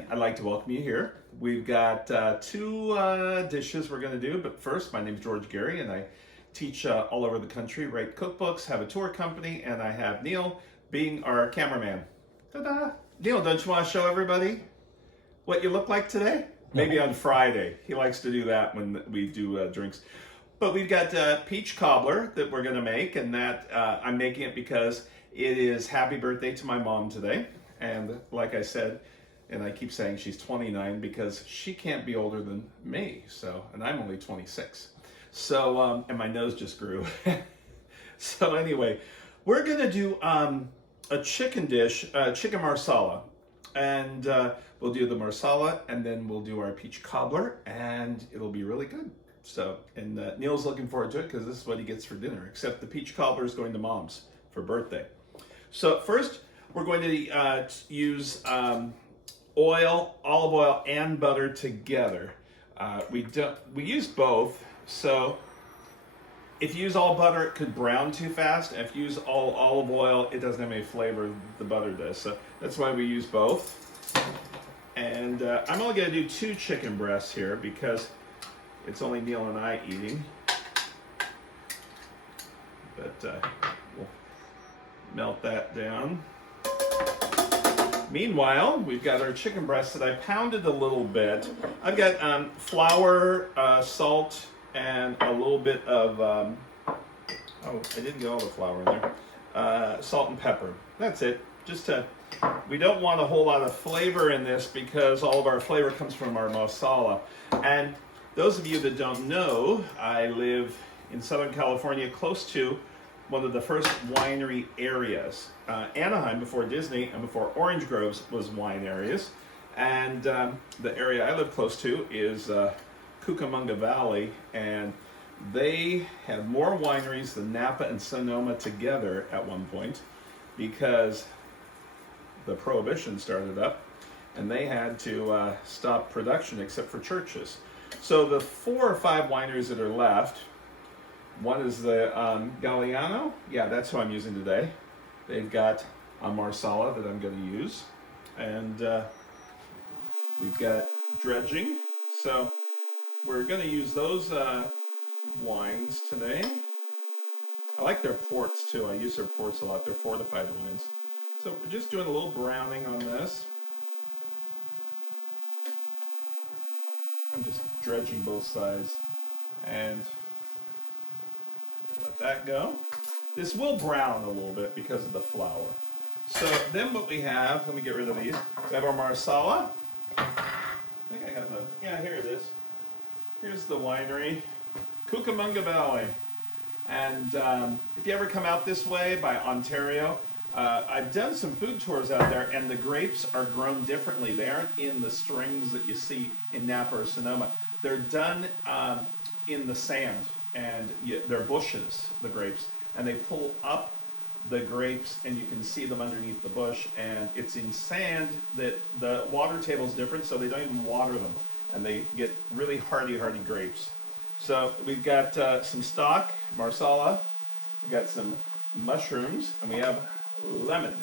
and I'd like to welcome you here. We've got two dishes we're going to do, but first, my name is George Gary, and I teach all over the country, write cookbooks, have a tour company, and I have Neil being our cameraman. Ta-da! Neil, don't you want to show everybody what you look like today? Maybe on Friday. He likes to do that when we do drinks. But we've got peach cobbler that we're going to make, and that I'm making it because it is happy birthday to my mom today. And like I said, and I keep saying she's 29 because she can't be older than me. So, and I'm only 26. So, and my nose just grew. So anyway, we're gonna do a chicken dish, chicken marsala. And we'll do the marsala, and then we'll do our peach cobbler, and it'll be really good. So, and Neil's looking forward to it because this is what he gets for dinner, except the peach cobbler is going to Mom's for birthday. So first, we're going to use oil, olive oil, and butter together. We use both, so if you use all butter, it could brown too fast. If you use all olive oil, it doesn't have any flavor the butter does. So that's why we use both. And I'm only going to do 2 chicken breasts here because it's only Neil and I eating. But we'll melt that down. Meanwhile, we've got our chicken breasts that I pounded a little bit. I've got flour, salt, and a little bit of, oh, I didn't get all the flour in there. Salt and pepper. That's it. We don't want a whole lot of flavor in this because all of our flavor comes from our marsala. And those of you that don't know, I live in Southern California close to one of the first winery areas. Anaheim, before Disney and before Orange Groves, was wine areas. And the area I live close to is Cucamonga Valley, and they had more wineries than Napa and Sonoma together at one point because the Prohibition started up, and they had to stop production except for churches. So the 4 or 5 wineries that are left, one is the Galliano. Yeah, that's who I'm using today. They've got a marsala that I'm going to use. And we've got dredging. So we're going to use those wines today. I like their ports too. I use their ports a lot. They're fortified wines. So we're just doing a little browning on this. I'm just dredging both sides. And let that go. This will brown a little bit because of the flour. So then what we have, let me get rid of these. We have our marsala. I think I got yeah, here it is. Here's the winery, Cucamonga Valley. And if you ever come out this way by Ontario, I've done some food tours out there, and the grapes are grown differently. They aren't in the strings that you see in Napa or Sonoma. They're done in the sand. And they're bushes, the grapes, and they pull up the grapes, and you can see them underneath the bush, and it's in sand that the water table is different, so they don't even water them, and they get really hardy grapes. So we've got some stock, marsala, we've got some mushrooms, and we have lemon.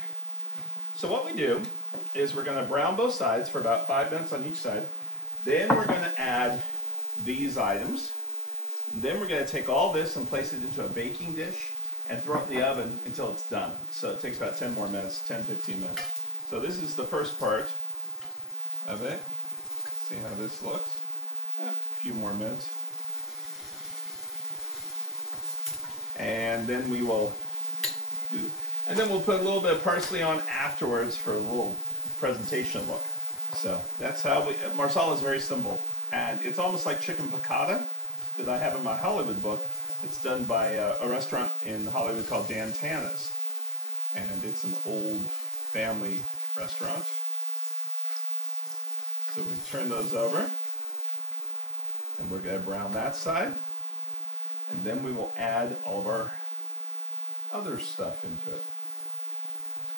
So what we do is we're going to brown both sides for about 5 minutes on each side. Then we're going to add these items. Then we're going to take all this and place it into a baking dish and throw it in the oven until it's done. So it takes about 10 more minutes, 10, 15 minutes. So this is the first part of it. See how this looks? A few more minutes. And then we will we'll put a little bit of parsley on afterwards for a little presentation look. So that's how marsala is very simple. And it's almost like chicken piccata that I have in my Hollywood book. It's done by a restaurant in Hollywood called Dan Tana's. And it's an old family restaurant. So we turn those over. And we're going to brown that side. And then we will add all of our other stuff into it.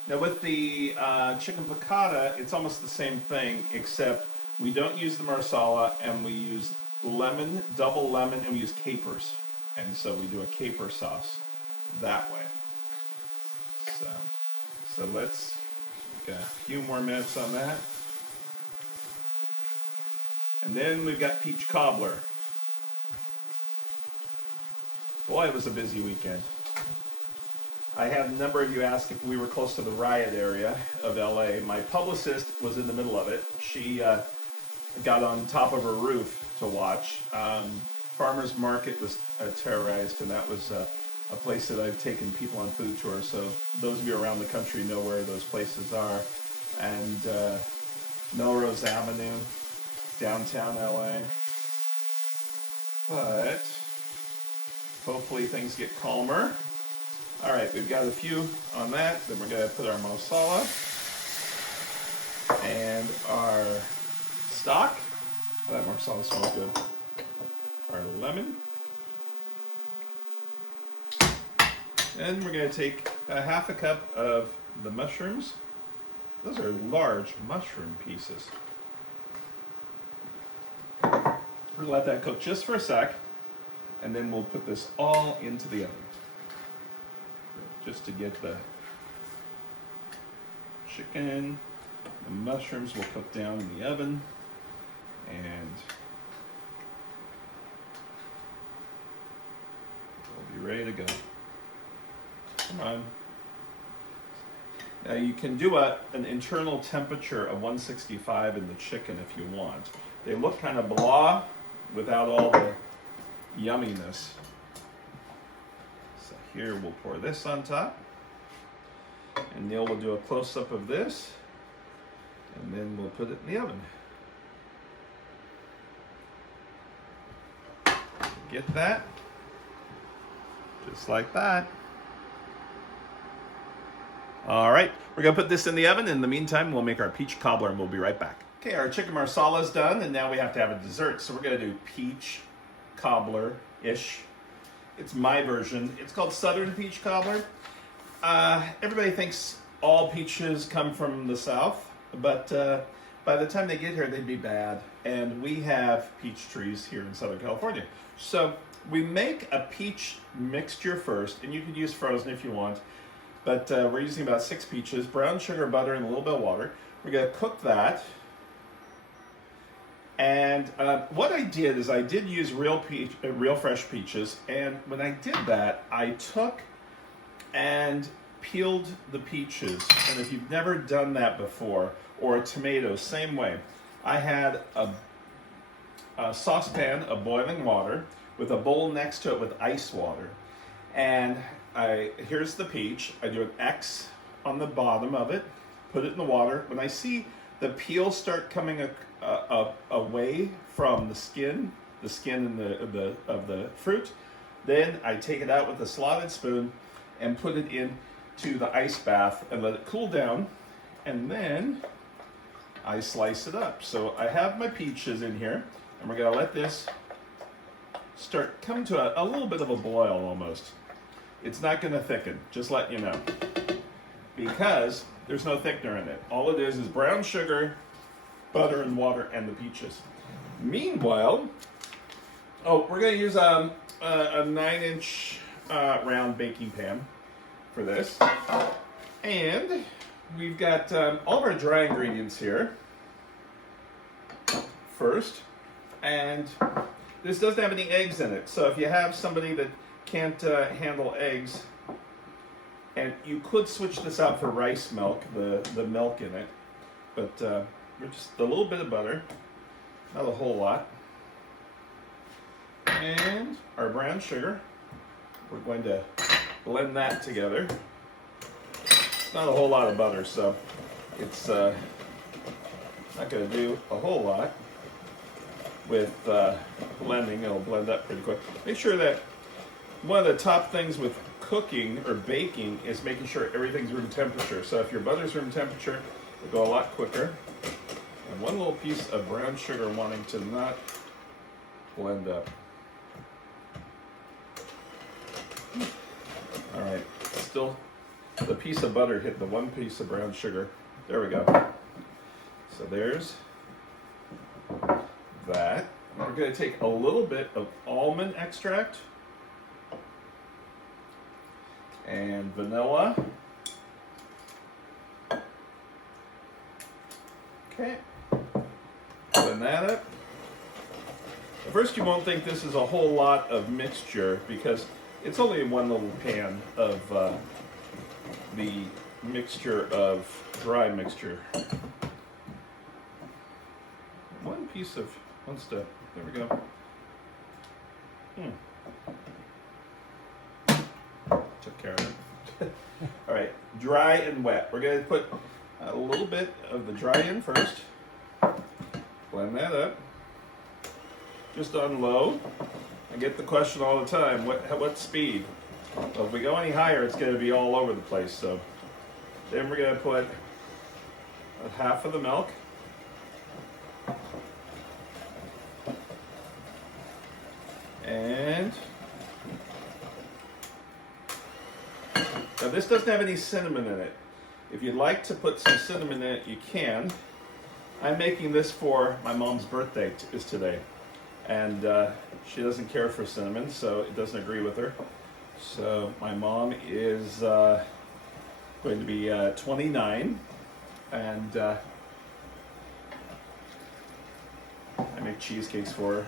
Now with the chicken piccata, it's almost the same thing, except we don't use the marsala, and we use lemon, double lemon, and we use capers. And so we do a caper sauce that way. So let's get a few more minutes on that. And then we've got peach cobbler. Boy, it was a busy weekend. I had a number of you ask if we were close to the riot area of LA. My publicist was in the middle of it. She got on top of her roof to watch. Farmers Market was terrorized, and that was a place that I've taken people on food tours. So those of you around the country know where those places are. And Melrose Avenue, downtown LA. But hopefully things get calmer. All right, we've got a few on that. Then we're going to put our Marsala and our stock. Oh, that Marsala smells good. Our lemon. And we're going to take a half a cup of the mushrooms. Those are large mushroom pieces. We're going to let that cook just for a sec, and then we'll put this all into the oven. Just to get the chicken, the mushrooms will cook down in the oven, and we'll be ready to go. Come on. Now you can do an internal temperature of 165 in the chicken if you want. They look kind of blah without all the yumminess. So here we'll pour this on top. And Neil will do a close-up of this. And then we'll put it in the oven. Get that? Just like that. All right, we're gonna put this in the oven. In the meantime, we'll make our peach cobbler and we'll be right back. Okay, our chicken marsala is done, and now we have to have a dessert. So we're gonna do peach cobbler-ish. It's my version. It's called Southern Peach Cobbler. Everybody thinks all peaches come from the South, but by the time they get here, they'd be bad. And we have peach trees here in Southern California. So we make a peach mixture first, and you can use frozen if you want. But we're using about 6 peaches, brown sugar, butter, and a little bit of water. We're going to cook that. And what I did is I did use real fresh peaches. And when I did that, I took and peeled the peaches. And if you've never done that before, or a tomato, same way. I had a saucepan of boiling water with a bowl next to it with ice water. And here's the peach. I do an X on the bottom of it, put it in the water. When I see the peel start coming away from the skin of the fruit, then I take it out with a slotted spoon and put it into the ice bath and let it cool down, and then I slice it up. So I have my peaches in here, and we're gonna let this start coming to a little bit of a boil almost. It's not going to thicken, just letting you know, because there's no thickener in it. All it is brown sugar, butter, and water, and the peaches. Meanwhile, we're going to use a 9-inch round baking pan for this. And we've got all of our dry ingredients here first. And this doesn't have any eggs in it, so if you have somebody that can't handle eggs, and you could switch this out for rice milk, the milk in it, but we're just a little bit of butter, not a whole lot, and our brown sugar. We're going to blend that together. It's not a whole lot of butter, so it's not going to do a whole lot with blending. It'll blend up pretty quick. Make sure that one of the top things with cooking or baking is making sure everything's room temperature. So if your butter's room temperature, it'll go a lot quicker. And one little piece of brown sugar wanting to not blend up. All right, still the piece of butter hit the one piece of brown sugar. There we go. So there's that. We're going to take a little bit of almond extract and vanilla. Okay, blend that up. First, you won't think this is a whole lot of mixture because it's only one little pan of the mixture of dry mixture. One piece of, one step, there we go. Took care of it. All right, dry and wet. We're gonna put a little bit of the dry in first. Blend that up. Just on low. I get the question all the time, what speed? Well, if we go any higher, it's gonna be all over the place. So then we're gonna put half of the milk. And now this doesn't have any cinnamon in it. If you'd like to put some cinnamon in it, you can. I'm making this for my mom's birthday is today. And she doesn't care for cinnamon, so it doesn't agree with her. So my mom is going to be 29, and I make cheesecakes for her.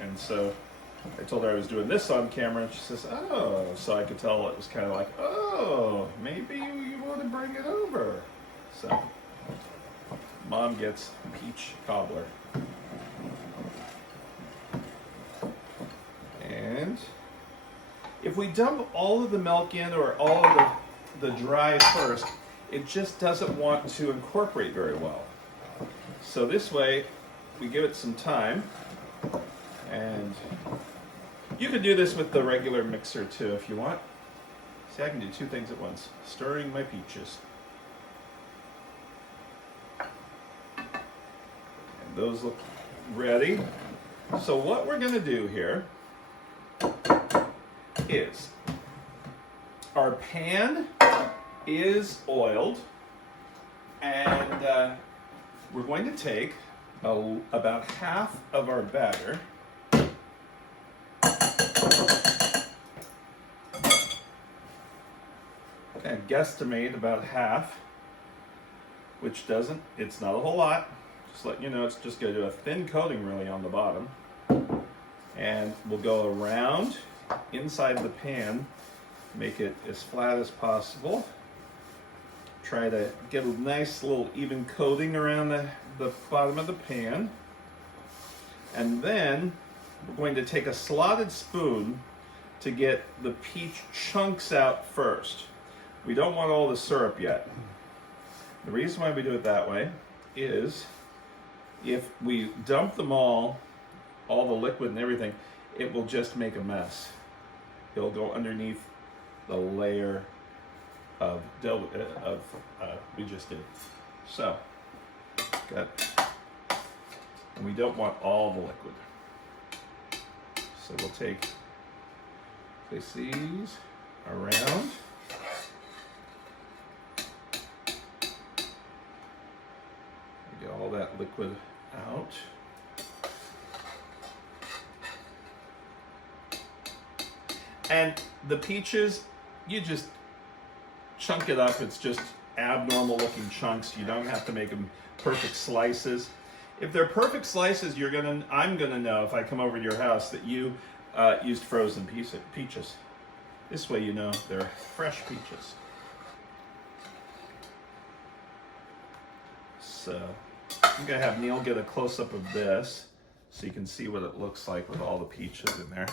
And so I told her I was doing this on camera, and she says, oh, so I could tell it was kind of like, oh, maybe you want to bring it over. So Mom gets peach cobbler. And if we dump all of the milk in or all of the dry first, it just doesn't want to incorporate very well. So this way, we give it some time. And you can do this with the regular mixer too if you want. See, I can do two things at once. Stirring my peaches. And those look ready. So what we're gonna do here is our pan is oiled, and we're going to take about half of our batter and guesstimate about half, which it's not a whole lot. Just let you know, it's just going to do a thin coating really on the bottom. And we'll go around inside the pan, make it as flat as possible. Try to get a nice little even coating around the bottom of the pan. And then we're going to take a slotted spoon to get the peach chunks out first. We don't want all the syrup yet. The reason why we do it that way is if we dump them all the liquid and everything, it will just make a mess. It'll go underneath the layer of dough we just did. So, and we don't want all the liquid. So we'll place these around. Get all that liquid out. And the peaches, you just chunk it up. It's just abnormal looking chunks. You don't have to make them perfect slices. If they're perfect slices, I'm gonna know if I come over to your house that you used frozen peaches. This way you know they're fresh peaches. So I'm gonna have Neil get a close-up of this so you can see what it looks like with all the peaches in there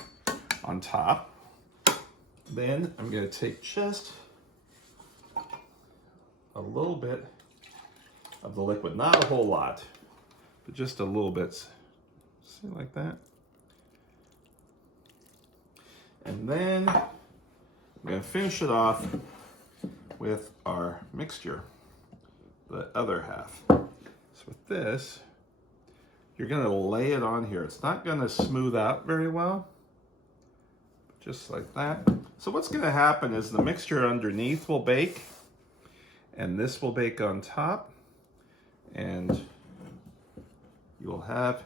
on top. Then I'm gonna take just a little bit of the liquid, not a whole lot, but just a little bit, see, like that. And then I'm gonna finish it off with our mixture, the other half. So with this, you're gonna lay it on here. It's not gonna smooth out very well, just like that. So what's gonna happen is the mixture underneath will bake, and this will bake on top, and you'll have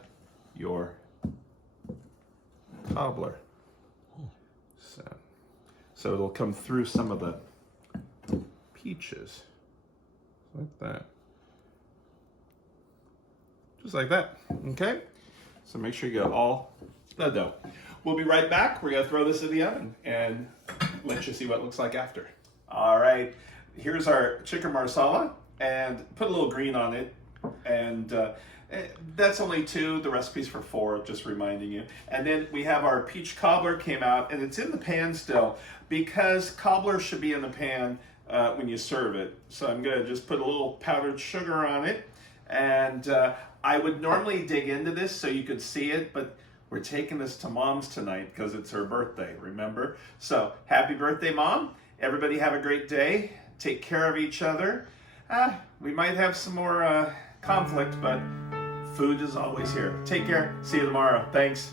your cobbler. So it'll come through some of the peaches, like that. Just like that, okay? So make sure you get all the dough. We'll be right back. We're gonna throw this in the oven and let you see what it looks like after. All right, here's our chicken marsala, and put a little green on it, and that's only 2, the recipe's for 4, just reminding you. And then we have our peach cobbler came out, and it's in the pan still, because cobbler should be in the pan when you serve it. So I'm gonna just put a little powdered sugar on it, and I would normally dig into this so you could see it, but we're taking this to Mom's tonight because it's her birthday, remember? So happy birthday, Mom. Everybody have a great day. Take care of each other. We might have some more conflict, but food is always here. Take care. See you tomorrow. Thanks.